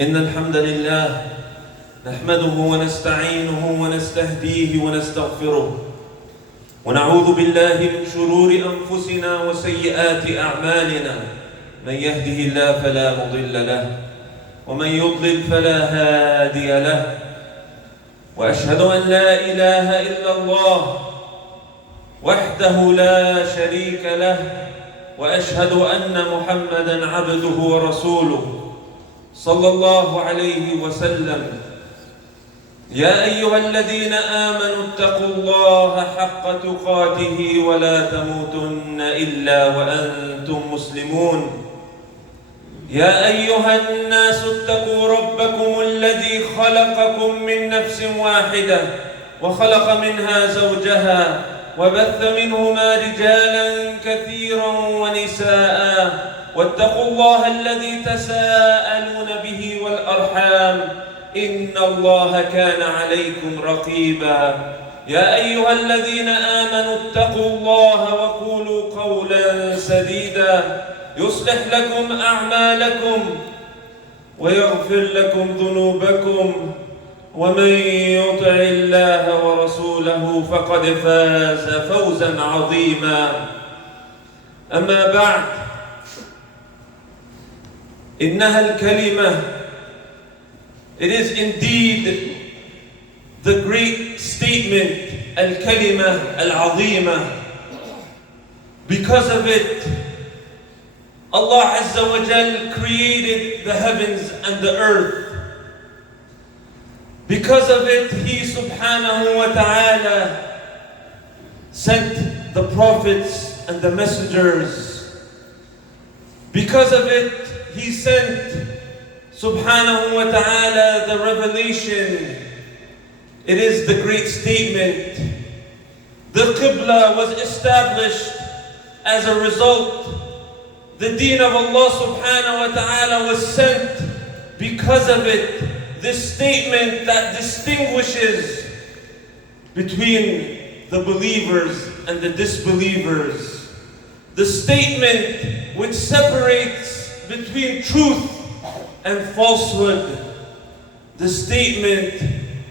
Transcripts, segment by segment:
إن الحمد لله نحمده ونستعينه ونستهديه ونستغفره ونعوذ بالله من شرور أنفسنا وسيئات أعمالنا من يهده الله فلا مضل له ومن يضلل فلا هادي له وأشهد أن لا إله إلا الله وحده لا شريك له وأشهد أن محمدًا عبده ورسوله صلى الله عليه وسلم يا أيها الذين آمنوا اتقوا الله حق تقاته ولا تموتن إلا وأنتم مسلمون يا أيها الناس اتقوا ربكم الذي خلقكم من نفس واحدة وخلق منها زوجها وبث منهما رجالا كثيرا ونساء واتقوا الله الذي تساءلون به والأرحام إن الله كان عليكم رقيبا يا أيها الذين آمنوا اتقوا الله وقولوا قولا سديدا يصلح لكم أعمالكم ويغفر لكم ذنوبكم ومن يطع الله ورسوله فقد فاز فوزا عظيما أما بعد إنها الكلمة It is indeed the great statement الكلمة العظيمة. Because of it Allah Azza wa Jal created the heavens and the earth. Because of it, He subhanahu wa ta'ala sent the prophets and the messengers. Because of it, He sent subhanahu wa ta'ala the revelation. It is the great statement. The Qibla was established as a result. The deen of Allah subhanahu wa ta'ala was sent because of it. This statement that distinguishes between the believers and the disbelievers. The statement which separates between truth and falsehood. The statement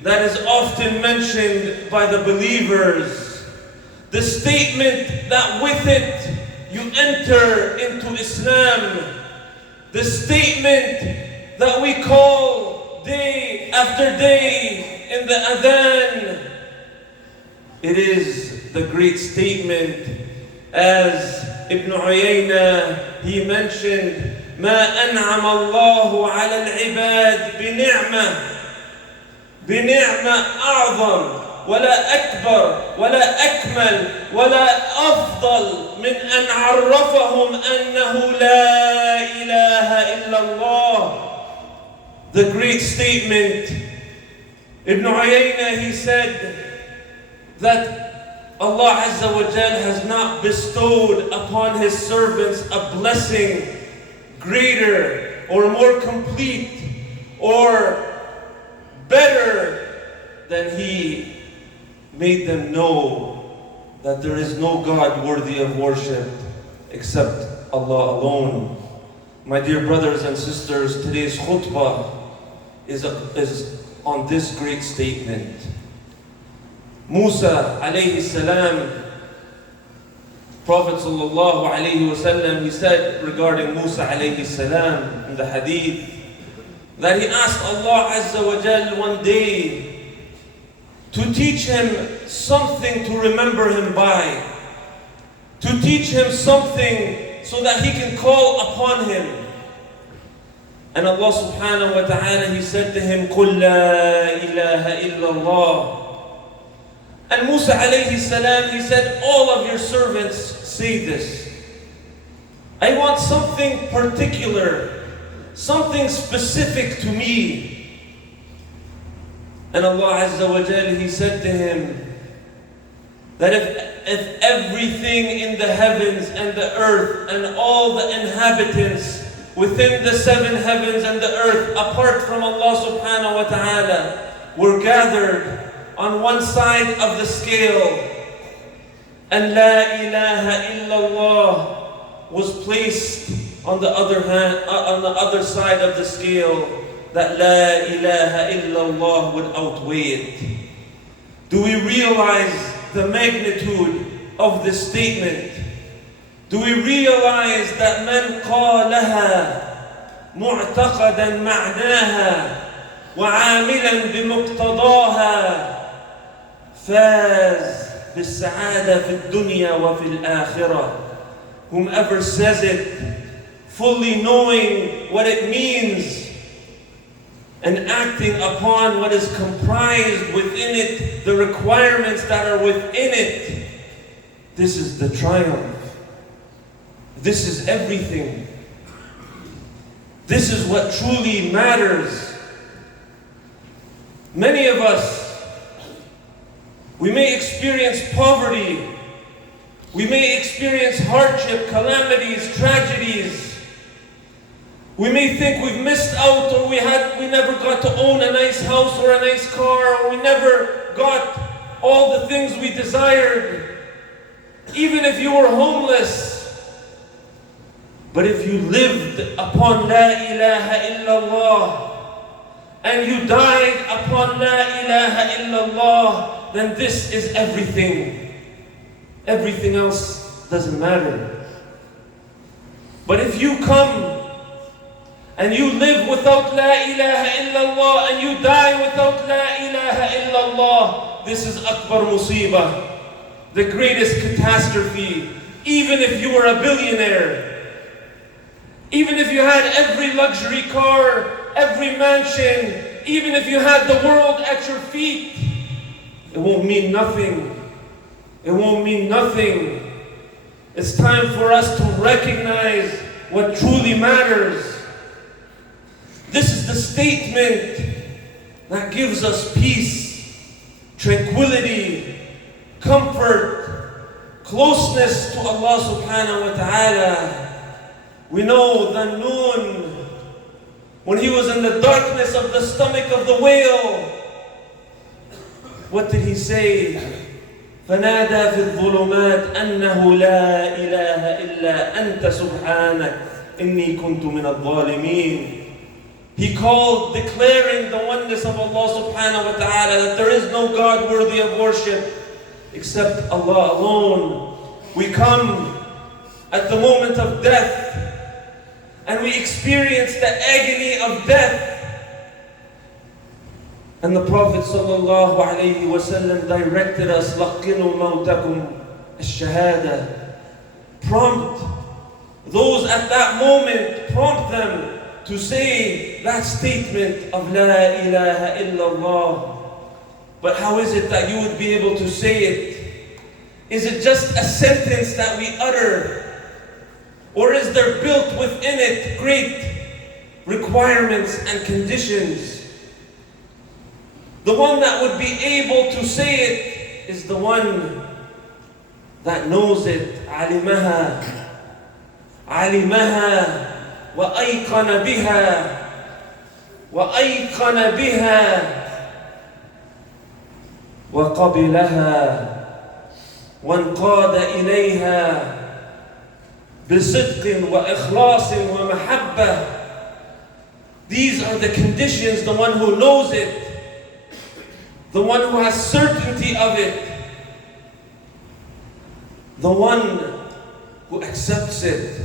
that is often mentioned by the believers. The statement that with it you enter into Islam. The statement that we call day after day in the adhan. It is the great statement as Ibn Uyayna, he mentioned, ما أنعم الله على العباد بنعمة أعظم ولا أكبر ولا أكمل ولا أفضل من أن عرفهم أنه لا إله إلا الله. The great statement, Ibn Uyayna, he said that Allah Azza wa Jal has not bestowed upon His servants a blessing greater or more complete or better than He made them know that there is no God worthy of worship except Allah alone. My dear brothers and sisters, today's khutbah is on this great statement. Musa alayhi salam, Prophet sallallahu alayhi wasallam, he said regarding Musa alayhi salam in the hadith that he asked Allah Azza wa Jal one day to teach him something to remember him by, to teach him something so that he can call upon him. And Allah subhanahu wa ta'ala, He said to him, قُلْ لَا إِلَهَ إِلَّا اللَّهِ. And Musa alayhi salam, he said, all of your servants say this. I want something particular, something specific to me. And Allah Azza wa Jal, He said to him that if everything in the heavens and the earth and all the inhabitants within the seven heavens and the earth apart from Allah subhanahu wa ta'ala were gathered on one side of the scale and La ilaha illallah was placed on the other side of the scale, that La ilaha illallah would outweigh it? Do we realize the magnitude of this statement? Do we realize that man قالها معتقدا معناها وعاملا بمقتضاها فاز بالسعادة في الدنيا وفي الآخرة? Whomever says it, fully knowing what it means and acting upon what is comprised within it, the requirements that are within it, this is the triumph. This is everything. This is what truly matters. Many of us, we may experience poverty. We may experience hardship, calamities, tragedies. We may think we've missed out, or we never got to own a nice house or a nice car, or we never got all the things we desired. Even if you were homeless. But if you lived upon La ilaha illallah, and you died upon La ilaha illallah, then this is everything. Everything else doesn't matter. But if you come and you live without La ilaha illallah and you die without La ilaha illallah, this is akbar musibah, the greatest catastrophe. Even if you were a billionaire, even if you had every luxury car, every mansion, even if you had the world at your feet, it won't mean nothing. It won't mean nothing. It's time for us to recognize what truly matters. This is the statement that gives us peace, tranquility, comfort, closeness to Allah subhanahu wa ta'ala. We know the Noon, when he was in the darkness of the stomach of the whale, what did he say? فنادى في الظلمات أنه لا إله إلا أنت سبحانك إني كنت من الظالمين. He called, declaring the oneness of Allah subhanahu wa ta'ala, that there is no God worthy of worship except Allah alone. We come at the moment of death and we experience the agony of death. And the Prophet sallallahu alayhi wa sallam directed us, لَقِّنُوا مَوْتَكُمْ الشَّهَادَةِ. Prompt those at that moment, prompt them to say that statement of La ilaha illallah. But how is it that you would be able to say it? Is it just a sentence that we utter? Or is there built within it great requirements and conditions? The one that would be able to say it is the one that knows it. عَلِمَهَا وَأَيْقَنَ بِهَا وَقَبِلَهَا وَانْقَادَ إِلَيْهَا بِصِدْقٍ وَإِخْلَاصٍ وَمَحَبَّةٍ. These are the conditions, the one who knows it, the one who has certainty of it, the one who accepts it,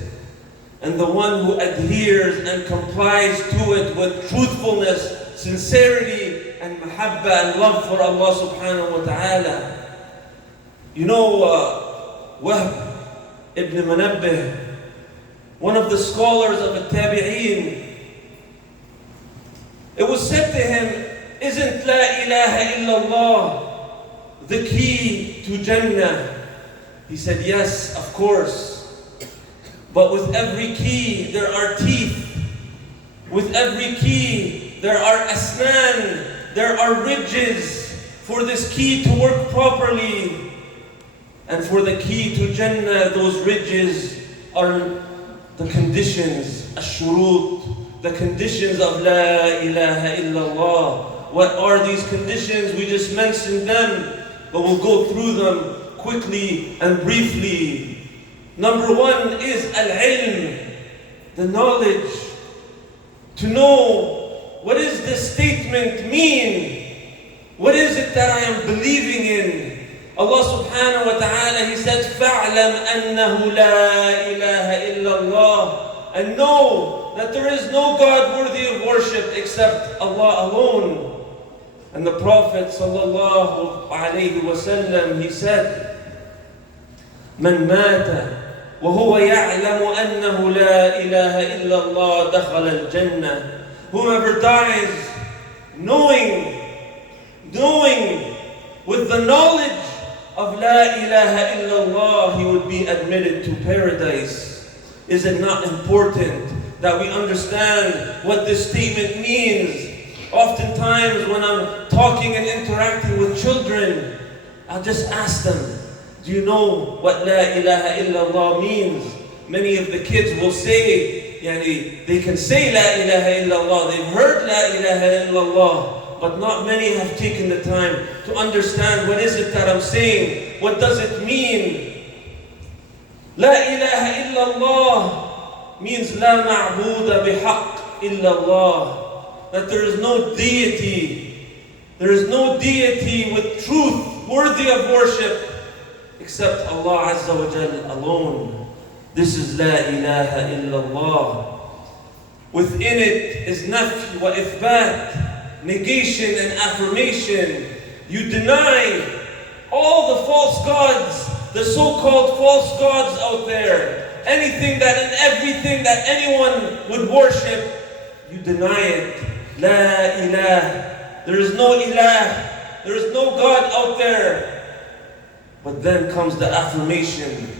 and the one who adheres and complies to it with truthfulness, sincerity, and mahabbah and love for Allah subhanahu wa ta'ala. You know, Wahb ibn Manabbih, one of the scholars of the Tabi'een, it was said to him, isn't La ilaha illallah the key to Jannah? He said, yes, of course. But with every key, there are teeth. With every key, there are asnan, there are ridges for this key to work properly. And for the key to Jannah, those ridges are the conditions, ash-shurut, the conditions of La ilaha illallah. What are these conditions? We just mentioned them, but we'll go through them quickly and briefly. Number one is al-ilm, the knowledge. To know what does this statement mean? What is it that I am believing in? Allah subhanahu wa ta'ala, He said, فَاعْلَمْ أَنَّهُ لَا إِلَهَ إِلَّا اللَّهِ, and know that there is no God worthy of worship except Allah alone. And the Prophet sallallahu alayhi wa sallam, he said, مَنْ مَاتَ وَهُوَ يَعْلَمُ أَنَّهُ لَا إِلَهَ إِلَّا اللَّهِ دَخَلَ الْجَنَّةِ. Whoever dies knowing with the knowledge of La ilaha illallah, he would be admitted to paradise. Is it not important that we understand what this statement means? Oftentimes when I'm talking and interacting with children, I'll just ask them, do you know what La ilaha illallah means? Many of the kids will say, they can say La ilaha illallah, they've heard La ilaha illallah, but not many have taken the time to understand what is it that I'm saying, what does it mean? La ilaha illallah means La ma'buda bihaq illallah, that there is no deity with truth worthy of worship except Allah Azza wa Jal alone. This is La ilaha illallah. Within it is nafy wa ithbat, negation and affirmation. You deny all the false gods, the so-called false gods out there. Anything that and everything that anyone would worship, you deny it. La ilah. There is no ilah. There is no God out there. But then comes the affirmation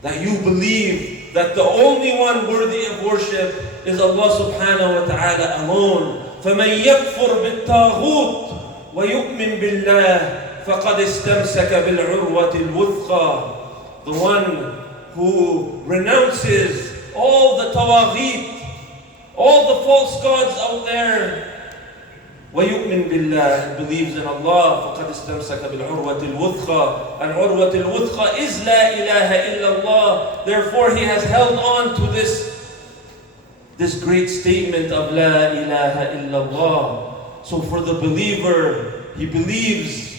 that you believe that the only one worthy of worship is Allah subhanahu wa ta'ala alone. فَمَنْ يَكْفُرْ بِالطَّاغُوتِ وَيُؤْمِنْ بِاللَّهِ فَقَدْ اسْتَمْسَكَ بِالْعُرْوَةِ الْوُثْقَى. The one who renounces all the tawaghit, all the false gods out there, وَيُؤْمِنْ بِاللَّهِ, believes in Allah, فَقَدْ اسْتَمْسَكَ بِالْعُرْوَةِ الْوُثْقَى. And عُرْوَةِ الْوُثْقَى is La ilaha illallah. Therefore he has held on to this great statement of La ilaha illallah. So for the believer, he believes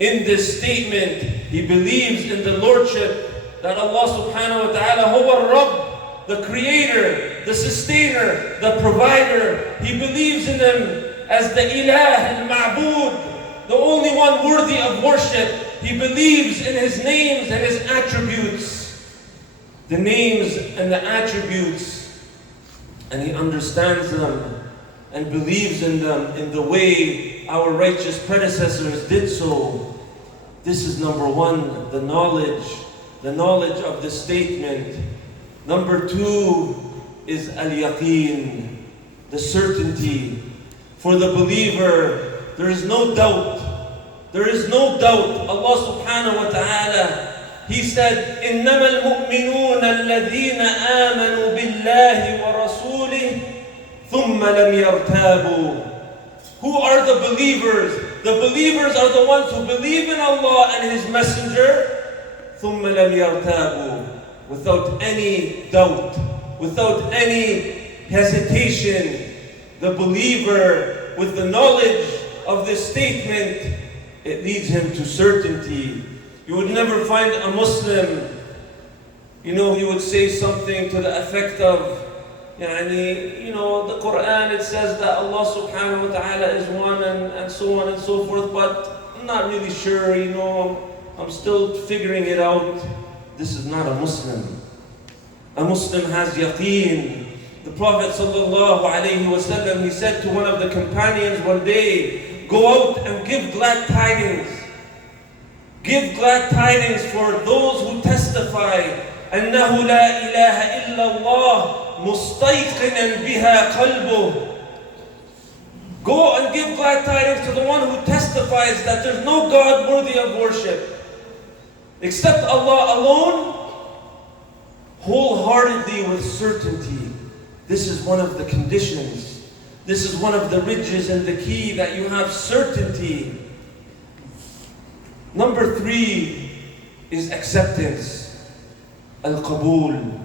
in this statement, he believes in the Lordship, that Allah subhanahu wa ta'ala, huwa Rabb, the creator, the sustainer, the provider. He believes in him as the Ilah al-Ma'bud, the only one worthy of worship. He believes in his names and his attributes, the names and the attributes, and he understands them and believes in them in the way our righteous predecessors did so. This is number one, the knowledge of the statement. Number two is al-yaqeen, the certainty. For the believer, there is no doubt. There is no doubt. Allah subhanahu wa ta'ala, He said, إِنَّمَا الْمُؤْمِنُونَ الَّذِينَ آمَنُوا بِاللَّهِ وَرَسُولِهِ ثُمَّ لَمْ يَرْتَابُوا. Who are the believers? The believers are the ones who believe in Allah and His Messenger, ثُمَّ لَمْ يَرْتَابُوا, without any doubt, without any hesitation. The believer, with the knowledge of this statement, it leads him to certainty. You would never find a Muslim, he would say something to the effect of, the Quran, it says that Allah subhanahu wa ta'ala is one and so on and so forth, but I'm not really sure, I'm still figuring it out. This is not a Muslim. A Muslim has yaqeen. The Prophet sallallahu alayhi wa sallam, he said to one of the companions one day, go out and give glad tidings. Give glad tidings for those who testify أنه لا إله إلا الله مستيقنا بها قلبه. Go and give glad tidings to the one who testifies that there's no God worthy of worship except Allah alone, wholeheartedly with certainty. This is one of the conditions. This is one of the ridges and the key, that you have certainty. Number three is acceptance. Al-Qabul.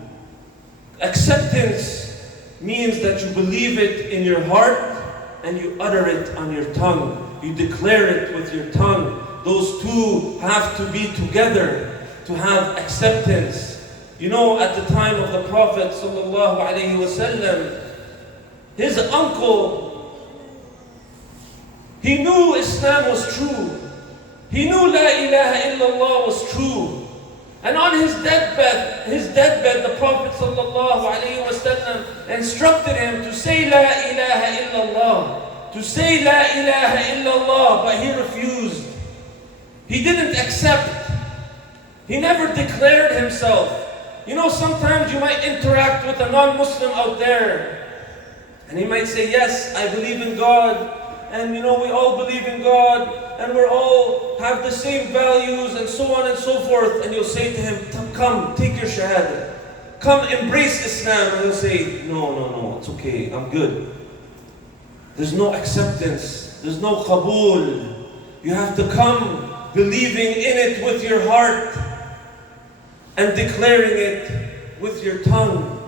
Acceptance means that you believe it in your heart and you utter it on your tongue. You declare it with your tongue. Those two have to be together to have acceptance. You know, at the time of the Prophet ﷺ, his uncle, he knew Islam was true. He knew La ilaha illallah was true. And on his deathbed, the Prophet ﷺ instructed him to say La ilaha illallah. To say La ilaha illallah, but he refused. He didn't accept. He never declared himself. You know, sometimes you might interact with a non-Muslim out there, and he might say, yes, I believe in God, and you know, we all believe in God, and we all have the same values, and so on and so forth. And you'll say to him, come, take your shahada. Come, embrace Islam. And he'll say, no, it's okay, I'm good. There's no acceptance. There's no qabool. You have to come believing in it with your heart and declaring it with your tongue.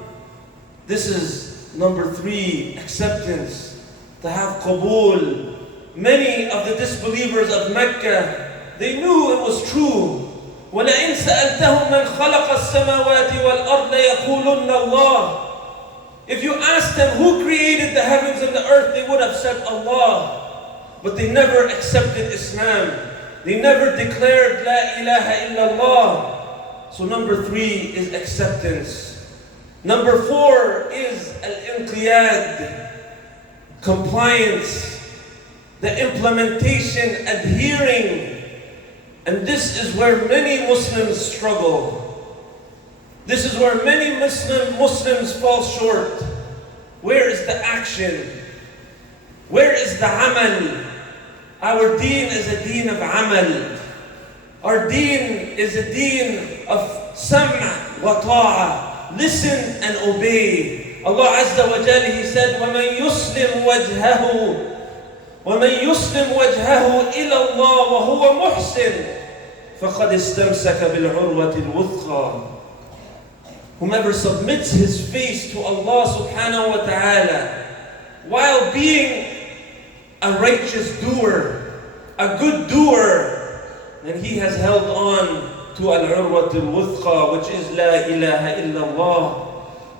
This is number 3, acceptance. To have qabool. Many of the disbelievers of Mecca, they knew it was true. وَلَئِنْ سَأَلْتَهُمْ مَنْ خَلَقَ السَّمَاوَاتِ وَالْأَرْضَ لَيَقُولُنَّ اللَّهِ. If you asked them who created the heavens and the earth, they would have said Allah. But they never accepted Islam. They never declared La ilaha illallah. So number 3 is acceptance. Number 4 is al-inqiyad, compliance, the implementation, adhering. And this is where many Muslims struggle. This is where many Muslims fall short. Where is the action? Where is the amal? Our deen is a deen of amal. Our deen is a deen of sam' wa ta'a. Listen and obey. Allah Azza wa Jalla, He said, وَمَنْ يُسْلِمْ وَجْهَهُ إِلَى اللَّهِ وَهُوَ مُحْسِنٌ فَقَدْ اسْتَمْسَكَ بِالْعُرْوَةِ الْوُثْقَى. Whomever submits his face to Allah subhanahu wa ta'ala while being a righteous doer, a good doer, then he has held on to al-urwat al-wuthqa, which is La ilaha illallah.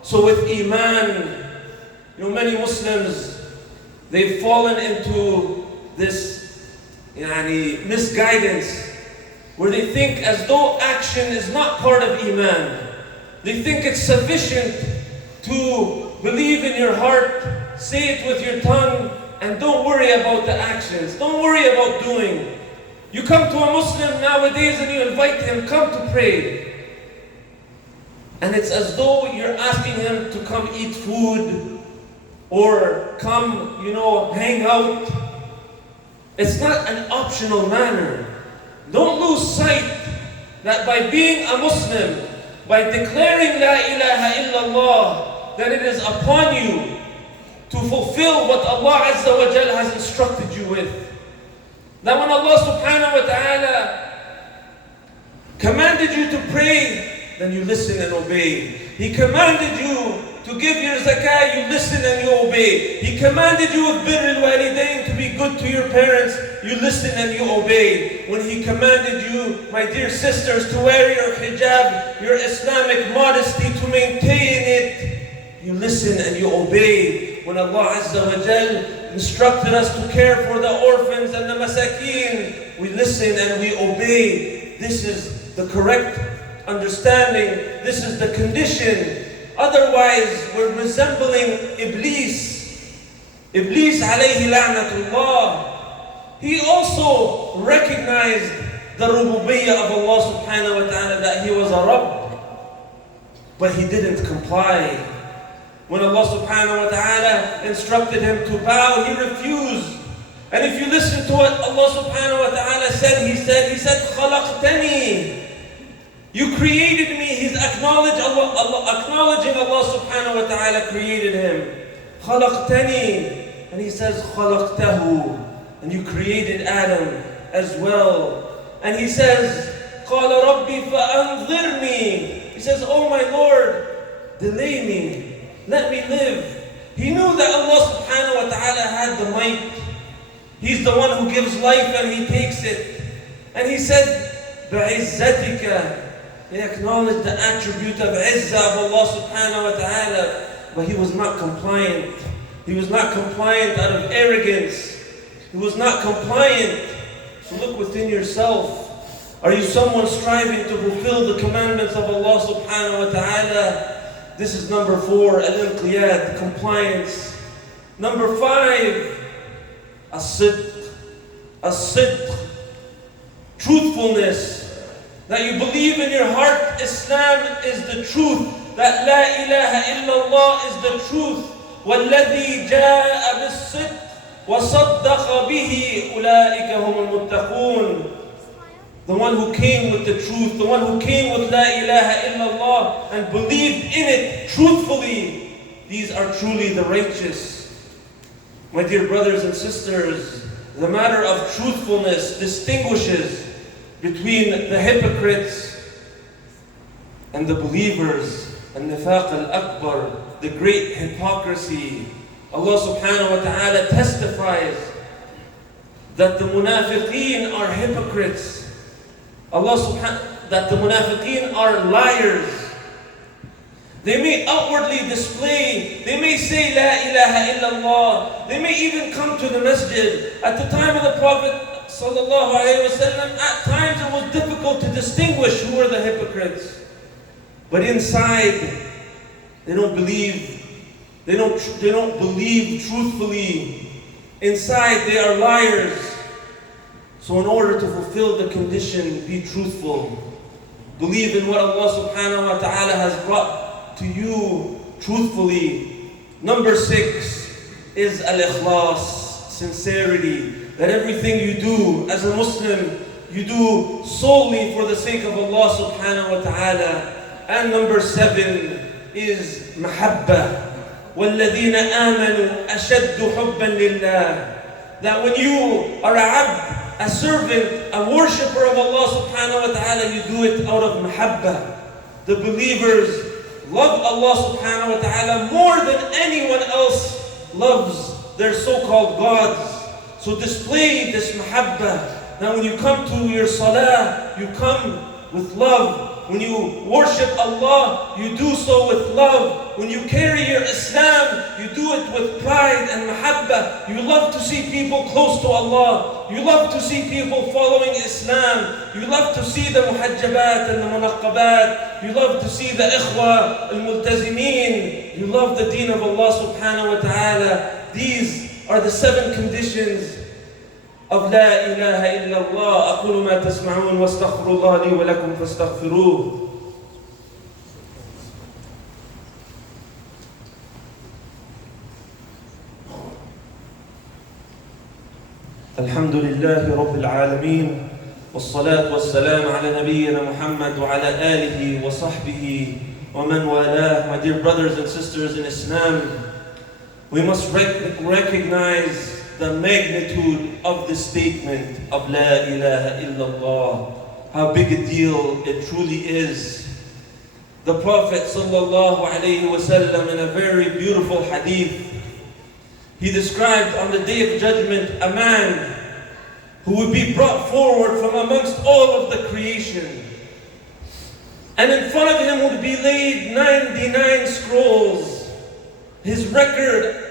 So with Iman, you know, many Muslims, they've fallen into this misguidance where they think as though action is not part of Iman. They think it's sufficient to believe in your heart, say it with your tongue, and don't worry about the actions. Don't worry about doing. You come to a Muslim nowadays and you invite him, come to pray. And it's as though you're asking him to come eat food or come, hang out. It's not an optional manner. Don't lose sight that by being a Muslim, by declaring La ilaha illallah, that it is upon you to fulfill what Allah Azza wa Jal has instructed you with. That when Allah subhanahu wa ta'ala commanded you to pray, then you listen and obey. He commanded you to give your zakah, you listen and you obey. He commanded you with birr al-walidain, to be good to your parents, you listen and you obey. When He commanded you, my dear sisters, to wear your hijab, your Islamic modesty, to maintain it, you listen and you obey. When Allah Azza wa Jal instructed us to care for the orphans and the masakeen, we listen and we obey. This is the correct understanding. This is the condition. Otherwise, we're resembling Iblis. Iblis alayhi la'natullah. He also recognized the rububiyyah of Allah subhanahu wa ta'ala, that He was a Rabb. But he didn't comply. When Allah subhanahu wa ta'ala instructed him to bow, he refused. And if you listen to what Allah subhanahu wa ta'ala said, He said, خَلَقْتَنِي. You created me. He's acknowledging Allah subhanahu wa ta'ala created him. خَلَقْتَنِي. And He says, خَلَقْتَهُ. And you created Adam as well. And He says, قَالَ رَبِّي فَأَنظِرْنِي. He says, oh my Lord, delay me. Let me live. He knew that Allah subhanahu wa ta'ala had the might. He's the one who gives life and He takes it. And He said, بِعِزَّتِكَ. He acknowledged the attribute of Izzah of Allah subhanahu wa ta'ala. But he was not compliant. He was not compliant out of arrogance. He was not compliant. So look within yourself. Are you someone striving to fulfill the commandments of Allah subhanahu wa ta'ala? This is number 4, al-inqiyad, compliance. Number 5, as-sidq. As-sidq, truthfulness. That you believe in your heart Islam is the truth. That La ilaha illallah is the truth. وَالَّذِي جَاءَ بِالصِّدْقِ وَصَدَّقَ بِهِ أُولَٰئِكَ هُمُ الْمُتَّقُونَ. The one who came with the truth, the one who came with La ilaha illallah and believed in it truthfully, these are truly the righteous. My dear brothers and sisters, the matter of truthfulness distinguishes between the hypocrites and the believers. An-nifaq al-akbar, the great hypocrisy. Allah subhanahu wa ta'ala testifies that the munafiqeen are hypocrites. That the munafiqeen are liars. They may outwardly display, they may say La ilaha illallah, they may even come to the masjid. At the time of the Prophet sallallahu alayhi wasallam, at times it was difficult to distinguish who were the hypocrites. But inside, they don't believe. They don't believe truthfully. Inside, they are liars. So in order to fulfill the condition, be truthful. Believe in what Allah subhanahu wa ta'ala has brought to you truthfully. Number 6 is al-ikhlas, sincerity. That everything you do as a Muslim, you do solely for the sake of Allah subhanahu wa ta'ala. And number 7 is mahabbah. وَالَّذِينَ آمَنُوا أَشَدُّ حُبًّا لِلَّهِ. That when you are a abd, a servant, a worshipper of Allah subhanahu wa ta'ala, you do it out of mahabbah. The believers love Allah subhanahu wa ta'ala more than anyone else loves their so-called gods. So display this mahabbah. Now when you come to your salah, you come with love. When you worship Allah, you do so with love. When you carry your Islam, you do it with pride and mahabbah. You love to see people close to Allah. You love to see people following Islam. You love to see the muhajjabat and the munaqqabat. You love to see the ikhwa al-multazimeen. You love the deen of Allah subhanahu wa ta'ala. These are the 7 conditions of La ilaha illallah. أقول ما تسمعون واستغفر الله لي ولكم فاستغفروه. الحمد لله رب العالمين والصلاة والسلام على نبينا محمد وعلى آله وصحبه ومن والاه. My dear brothers and sisters in Islam, we must recognize the magnitude of the statement of La ilaha illallah. How big a deal it truly is. The Prophet sallallahu alayhi wasallam, in a very beautiful hadith, he described on the Day of Judgment a man who would be brought forward from amongst all of the creation. And in front of him would be laid 99 scrolls. His record,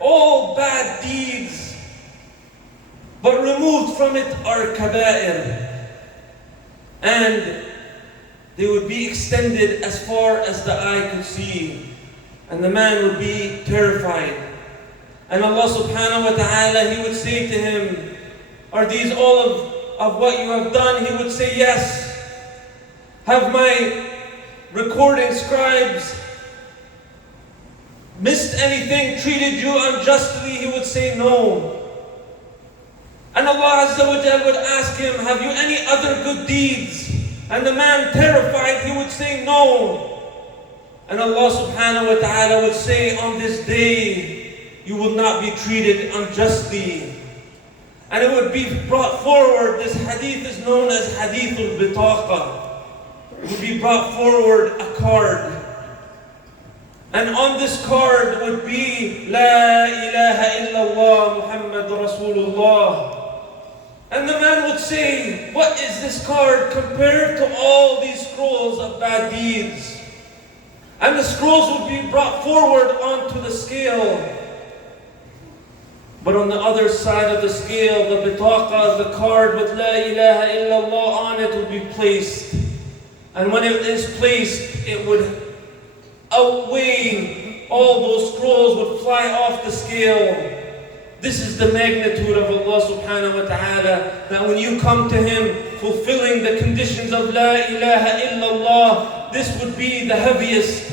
all bad deeds, but removed from it are kaba'ir. And they would be extended as far as the eye could see. And the man would be terrified. And Allah subhanahu wa ta'ala, He would say to him, are these all of what you have done? He would say, yes. Have my recording scribes missed anything, treated you unjustly? He would say, no. And Allah Azza wa Jal would ask him, have you any other good deeds? And the man, terrified, he would say, no. And Allah subhanahu wa ta'ala would say, on this day, you will not be treated unjustly. And it would be brought forward. This hadith is known as hadith al-bitaqa. It would be brought forward a card. And on this card would be La ilaha illallah Muhammad Rasulullah. And the man would say, what is this card compared to all these scrolls of bad deeds? And the scrolls would be brought forward onto the scale. But on the other side of the scale, the bitaqa, the card with La ilaha illallah on it would be placed. And when it is placed, it would outweigh all those scrolls, would fly off the scale. This is the magnitude of Allah subhanahu wa ta'ala, that when you come to Him fulfilling the conditions of La ilaha illallah, this would be the heaviest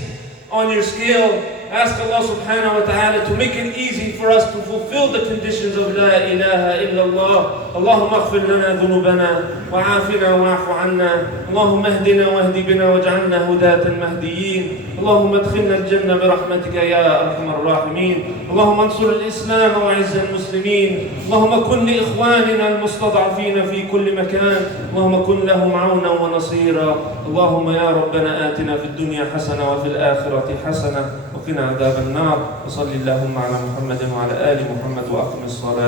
on your scale. Ask Allah subhanahu wa ta'ala to make it easy for us to fulfill the conditions of La ilaha illallah. Allahumma aghfir lana dhunubana wa afina wa afu anna. Allahumma ahdina wa ahdi bina wa ja'alna hudatan mahdiyin. Allahumma adkhilna al-jannah bi rahmatika ya arhamar rahimin. Allahumma ansur al-islam wa izz al-muslimin. Allahumma kun li ikhwanina al-mustad'afina fi kulli makan. Allahumma kun lahum 'awnan wa nasira. Allahumma ya rabbana atina fid dunya hasana wa fil akhirati hasana. وقنا عذاب النار وصلى اللهم على محمد وعلى آل محمد وأقم الصلاة